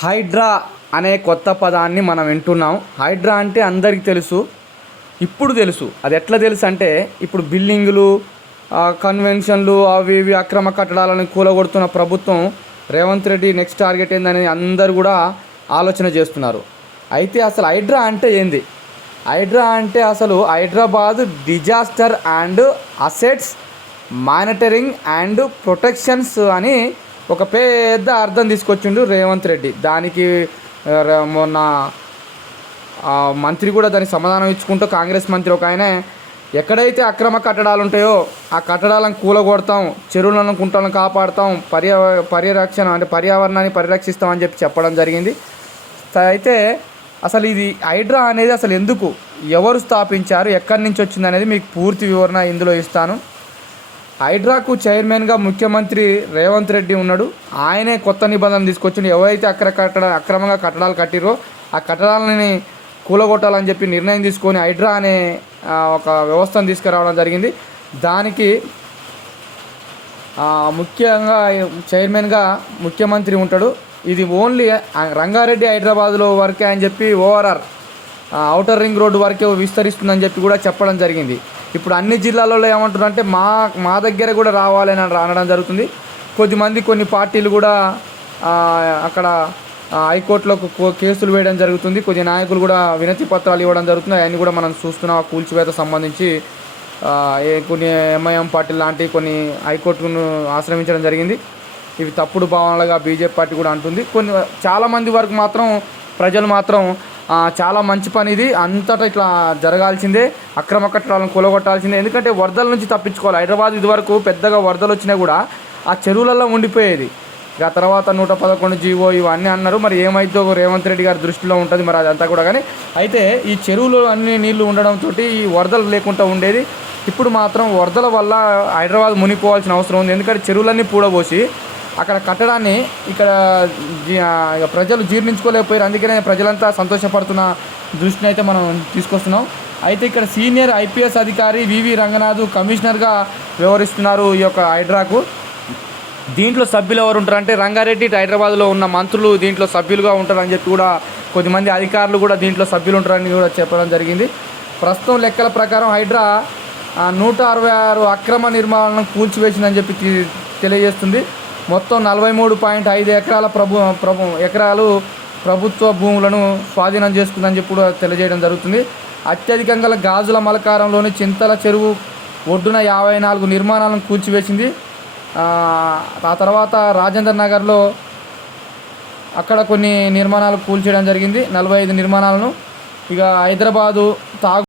హైడ్రా అనే కొత్త పదాన్ని మనం వింటున్నాం. హైడ్రా అంటే అందరికీ తెలుసు ఇప్పుడు తెలుసు. అది ఎట్లా తెలుసు అంటే ఇప్పుడు బిల్డింగులు కన్వెన్షన్లు అవి ఇవి అక్రమ కట్టడాలను కూలగొడుతున్న ప్రభుత్వం రేవంత్ రెడ్డి నెక్స్ట్ టార్గెట్ ఏందని అందరు కూడా ఆలోచన చేస్తున్నారు. అయితే అసలు హైడ్రా అంటే ఏంది? హైడ్రా అంటే అసలు Hyderabad disaster and assets monitoring and protections అని ఒక పెద్ద అర్థం తీసుకొచ్చిండు రేవంత్ రెడ్డి. దానికి మొన్న మంత్రి కూడా దానికి సమాధానం ఇచ్చుకుంటూ కాంగ్రెస్ మంత్రి ఒక ఆయన ఎక్కడైతే అక్రమ కట్టడాలు ఉంటాయో ఆ కట్టడాలను కూలగొడతాం చెరువులను కుంటలను కాపాడతాం పర్యా పర్యరక్షణ అంటే పర్యావరణాన్ని పరిరక్షిస్తాం అని చెప్పి చెప్పడం జరిగింది. అయితే అసలు ఇది హైడ్రా అనేది అసలు ఎందుకు? ఎవరు స్థాపించారు? ఎక్కడి నుంచి వచ్చింది అనేది మీకు పూర్తి వివరణ ఇందులో ఇస్తాను. హైడ్రాకు చైర్మన్గా ముఖ్యమంత్రి రేవంత్ రెడ్డి ఉన్నాడు. ఆయనే కొత్త నిబంధనలు తీసుకొచ్చిండు. ఎవరైతే అక్ర కట్టడ అక్రమంగా కట్టడాలు కట్టిరో ఆ కట్టడాలని కూలగొట్టాలని చెప్పి నిర్ణయం తీసుకొని హైడ్రా అనే ఒక వ్యవస్థను తీసుకురావడం జరిగింది. దానికి ముఖ్యంగా చైర్మన్గా ముఖ్యమంత్రి ఉంటాడు. ఇది ఓన్లీ రంగారెడ్డి హైదరాబాద్లో వరకే అని చెప్పి ఓఆర్ఆర్ అవుటర్ రింగ్ రోడ్డు వరకే విస్తరిస్తుందని చెప్పి కూడా చెప్పడం జరిగింది. ఇప్పుడు అన్ని జిల్లాలలో ఏమంటున్నారంటే మా మా దగ్గర కూడా రావాలని అని అనడం జరుగుతుంది. కొద్దిమంది కొన్ని పార్టీలు కూడా అక్కడ హైకోర్టులకు హైకోర్టులో కేసులు వేయడం జరుగుతుంది. కొద్ది నాయకులు కూడా వినతి పత్రాలు ఇవ్వడం జరుగుతుంది. అవన్నీ కూడా మనం చూస్తున్నాం. ఆ కూల్చివేత సంబంధించి కొన్ని ఎంఐఎం పార్టీ లాంటి కొన్ని హైకోర్టును ఆశ్రమించడం జరిగింది. ఇవి తప్పుడు భావనలుగా బీజేపీ పార్టీ కూడా అంటుంది. కొన్ని చాలామంది వరకు మాత్రం ప్రజలు మాత్రం చాలా మంచి పని ఇది. అంతటా ఇట్లా జరగాల్సిందే. అక్రమ కట్టడాలను కూలగొట్టాల్సిందే. ఎందుకంటే వరదల నుంచి తప్పించుకోవాలి. హైదరాబాద్ ఇదివరకు పెద్దగా వరదలు వచ్చినా కూడా ఆ చెరువులలో ఉండిపోయేది. ఇక తర్వాత నూట పదకొండు జీవో ఇవన్నీ అన్నారు. మరి ఏమైతే రేవంత్ రెడ్డి గారి దృష్టిలో ఉంటుంది మరి అదంతా కూడా. కానీ అయితే ఈ చెరువులో అన్ని నీళ్ళు ఉండడంతో ఈ వరదలు లేకుండా ఉండేది. ఇప్పుడు మాత్రం వరదల వల్ల హైదరాబాద్ మునిపోవాల్సిన అవసరం ఉంది. ఎందుకంటే చెరువులన్నీ పూడబోసి అక్కడ కట్టడాన్ని ఇక్కడ ప్రజలు జీర్ణించుకోలేకపోయారు. అందుకనే ప్రజలంతా సంతోషపడుతున్న దృష్టిని అయితే మనం తీసుకొస్తున్నాం. అయితే ఇక్కడ సీనియర్ ఐపీఎస్ అధికారి వివి రంగనాథ్ కమిషనర్గా వ్యవహరిస్తున్నారు ఈ యొక్క హైడ్రాకు. దీంట్లో సభ్యులు ఎవరు ఉంటారు అంటే రంగారెడ్డి హైదరాబాద్లో ఉన్న మంత్రులు దీంట్లో సభ్యులుగా ఉంటారని చెప్పి కూడా కొద్దిమంది అధికారులు కూడా దీంట్లో సభ్యులు ఉంటారని కూడా చెప్పడం జరిగింది. ప్రస్తుతం లెక్కల ప్రకారం హైడ్రా నూట అరవై ఆరు అక్రమ నిర్మాణాలను కూల్చివేసిందని చెప్పి తెలియజేస్తుంది. మొత్తం నలభై మూడు పాయింట్ ఐదు ఎకరాల ప్రభు ప్రభు ఎకరాలు ప్రభుత్వ భూములను స్వాధీనం చేసుకుందని చెప్పి కూడా తెలియజేయడం జరుగుతుంది. అత్యధికంగా గాజుల మలకారంలోని చింతల చెరువు ఒడ్డున యాభై నాలుగు నిర్మాణాలను కూల్చివేసింది. ఆ తర్వాత రాజేంద్ర నగర్లో అక్కడ కొన్ని నిర్మాణాలు కూల్చేయడం జరిగింది. నలభై ఐదు నిర్మాణాలను. ఇక హైదరాబాదు తాగు